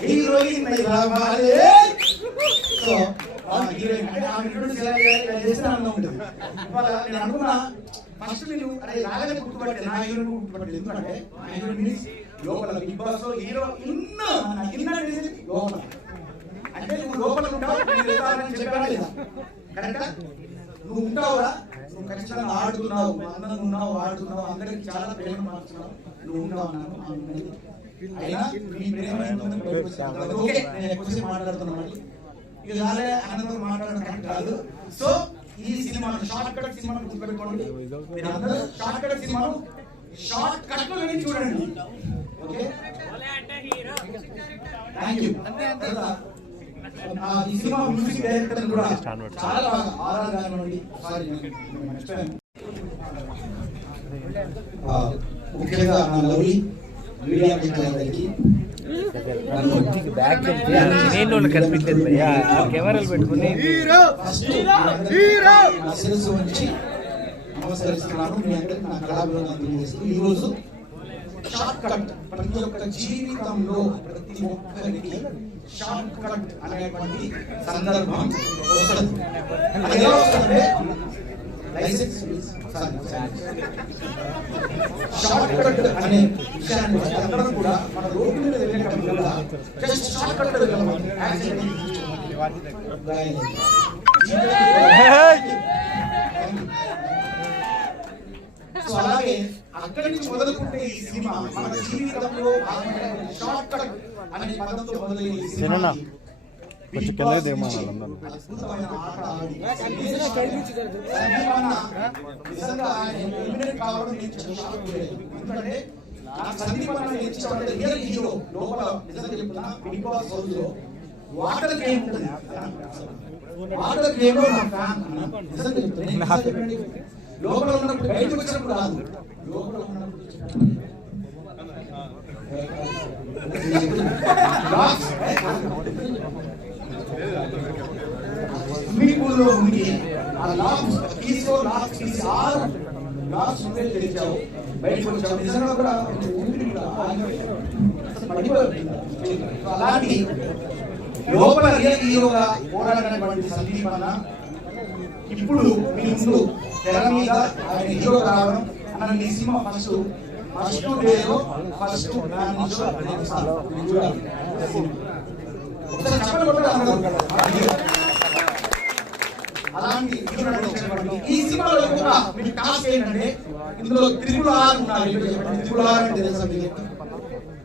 Heroine రావాలి so heroine అంటే ఆమె ఇంట్రొడ్యూస్ ఎలా చేయాలి ఇలా చేస్తే ఆనందం ఉంటుంది. ఇవాళ నేను అనుకున్నా ఫస్ట్ నేను రాగానే నా హీరోని గుర్తుపట్టలేదు. ఎందుకంటే నా హీరోయిన్ మీన్స్ లోపల బిగ్ బాస్లో హీరో ఇన్న ఇన్న అనేది లోపల. అంటే నువ్వు లోపల ఉంటావు? నేను చెప్పానా లేదా? కరెక్టా నువ్వు ఉంటావురా నువ్వు ఖచ్చితంగా ఆడుతున్నావు అందంగా ఉన్నావు ఆడుతున్నావు అందరికి చాలా ప్రేమ మార్చున్నావు నువ్వు ఉంటావు? అన్నాను ఇక మాట్లాడడం కరెక్ట్ కాదు. సో ఈ సినిమా షార్ట్ కట్ సినిమాను గుర్తుపెట్టుకోండి. మీరు అందరూ షార్ట్ కట్ సినిమాను షార్ట్ కట్లో వెళ్ళి చూడండి. ఓకే? థ్యాంక్ యూ ఈ సినిమా మ్యూజిక్ డైరెక్టర్ కూడా చాలా బాగా ఆర్ఆర్ కానివ్వండి సారీ మర్చిపోయాను. ఆ, ముఖ్యంగా నా లవ్లీ మీడియా మిత్రులందరికీ నేను కనిపించలేదు భయ్యా. కెమెరాలు పెట్టుకుని ఫస్ట్ నా శిరస్సు ఉంచి నమస్కరిస్తున్నాను. మీ అందరికీ నా కళాభివందనం తెలియజేస్తూ ఈ రోజు షార్ట్ కట్ ప్రతి ఒక్క జీవితంలో ప్రతి ఒక్కరికి షార్ట్ కట్ అనేటువంటి సందర్భం వస్తుంది. లైసెన్స్ షార్ట్ కట్ అనే విషయాన్ని అందరం కూడా మన రోడ్డు మీద వెళ్ళేటప్పుడు కూడా జస్ట్ షార్ట్ కట్ వెళ్ళాలి యాక్సిడెంట్ సో అలాగే అక్కడి నుంచి మొదలుకుంటే ఈ సినిమా మన జీవితంలో షార్ట్ కట్ అనే పదంతో మొదలైన ఈ సినిమా కొంచెం సందీపన్న నేర్చుకోవాలంటే రియల్ హీరో లోపల నిజంగా బిగ్ బాస్ హౌస్లో వాటర్ గేమ్ ఉంటుంది వాటర్ గేమ్లో నా ఫ్యాన్ నిజంగా. లోపల ఉన్నప్పుడు బయటకు వచ్చినప్పుడు రాదు లోపల ఉన్నప్పుడు స్విమ్మింగ్ పూల్లో మునిగి ఆ లాక్స్ తీసుకో లాక్స్ తీసి ఆరు లాక్స్ తెరిచావు బయటకు వచ్చావు నిజంగా కూడా ఊపిరి అలాంటి లోపల రియల్ హీరోగా పోరాడినటువంటి సందీప్ అన్న ఇప్పుడు మీ ముందు తెర మీద ఆయన హీరో రావడం అన్న ఈ సినిమా ఫస్ట్ ఫస్ట్ డేలో ఫస్ట్ చూడాలి ఒకసారి. అలాంటి ఈ సినిమాలో ఒక మీకు టాస్క్ ఏంటంటే ఇందులో త్రిపుల్ ఆర్ ఉన్నారు ఇప్పుడు చెప్పండి త్రిపుల్ ఆర్ అంటే తెలుసా మీకు?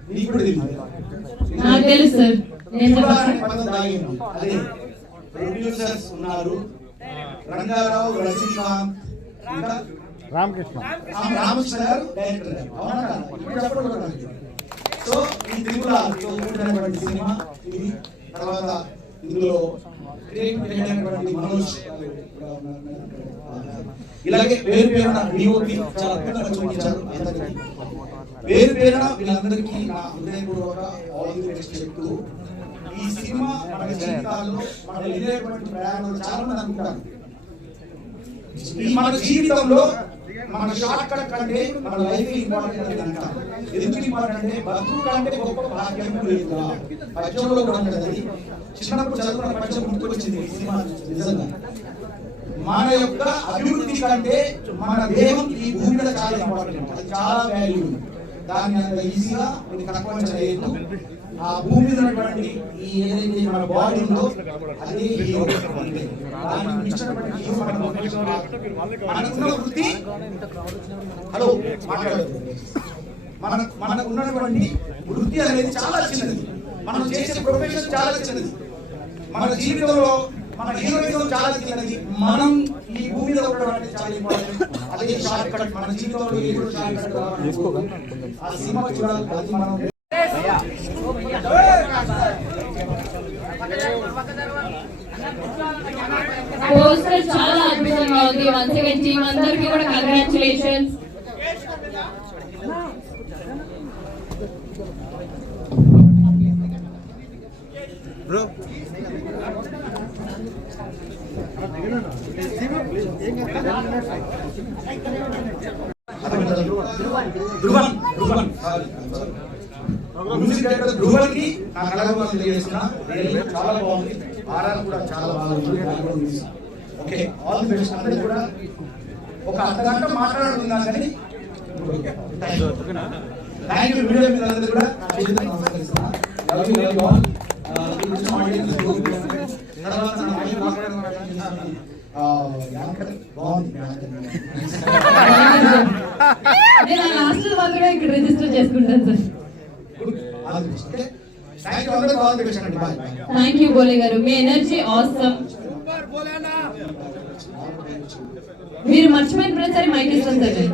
మీకు కూడా తెలియదు నాకు తెలుసు. సార్ నేను త్రిపుల్ ఆర్ అనే చెప్పను పదం దాగింది అదే ప్రొడ్యూసర్స్ ఉన్నారు. రంగారావు రజనీకాంత్ ఇంకా రామకృష్ణ. రామ- రామకృష్ణ గారు డైరెక్టర్ గారు. అవునా? ఇప్పుడు చెప్పండి. సో ఈ త్రిపుల కూడినటువంటి సినిమా ఇది తర్వాత ఇందులో మనోజ్ ఇలాగే పేరు పేరున డిఓపి చాలా అద్భుతంగా చూపించారు అందరికీ. పేరు పేరున వీళ్ళందరికీ నా హృదయపూర్వక ఆల్ ది బెస్ట్ చెప్తూ ఈ సినిమా మన జీవితాల్లో మన వెళ్ళేటువంటి ప్రయాణంలో చాలా మంది అనుకుంటారు. మన జీవితంలో మన షార్ట్ కట్ కంటే మన లైఫ్ ఇంపార్టెంట్ అని అంటారు. ఎందుకు ఇవ్వాలంటే అంటే బతుకు కంటే గొప్ప భాగ్యం లేదు పద్యంలో కూడా ఉండదు చిన్నప్పుడు చదువుకున్న పద్యం గుర్తుకొచ్చింది సినిమా నిజంగా. మన యొక్క అభివృద్ధి కంటే మన దేహం ఈ భూమి మీద చాలా ఇంపార్టెంట్ అది చాలా వాల్యూ దాన్ని అంత ఈజీగా ఇది తక్కువ చేయదు ఆ భూమి మీద ఉన్నటువంటి ఈ ఏదైతే మన బాడీ ఉందో అదే హీరో మించినటువంటి మనకున్న వృత్తి హలో మాట్లాడదు మన మనకు ఉన్నటువంటి వృత్తి అనేది చాలా చిన్నది. మనం చేసే ప్రొఫెషన్ చాలా చిన్నది. మన జీవితంలో మన హీరోయిజం చాలా చిన్నది. మనం ఈ భూమి మీద ఉండడం చాలా ఇంపార్టెంట్ అదే షార్ట్ కట్ మన జీవితంలో ఏ కూడా షార్ట్ కట్ రావాలి. ఆ సినిమా చూడాలి. అది మనం పోస్టర్ చాలా అద్భుతంగా ఉంది. వన్స్ అగైన్ టీమ్ అందరికీ కూడా కంగ్రాచులేషన్స్ బ్రో. ధ్రువన్ ధ్రువన్ ధ్రువన్కి నా కళాకారులు తెలియజేస్తున్నా. చాలా బాగుంది. ఆర్ఆర్ కూడా చాలా బాగుంది. ఓకే ఆల్ ది బెస్ట్ అందరికీ కూడా ఒక అర్ధ గంట మాట్లాడుతున్నాం కానీ థ్యాంక్ యూ వీడియో మీద అందరూ కూడా నమస్కరిస్తున్నా. ఇక్కడ రిజిస్టర్ చేసుకుంటాను సార్ థ్యాంక్ యూ బోలే గారు. మీ ఎనర్జీ ఆసమ్ మీరు మర్చిపోయిన ప్రతిసారి మైక్ ఇస్తాను సార్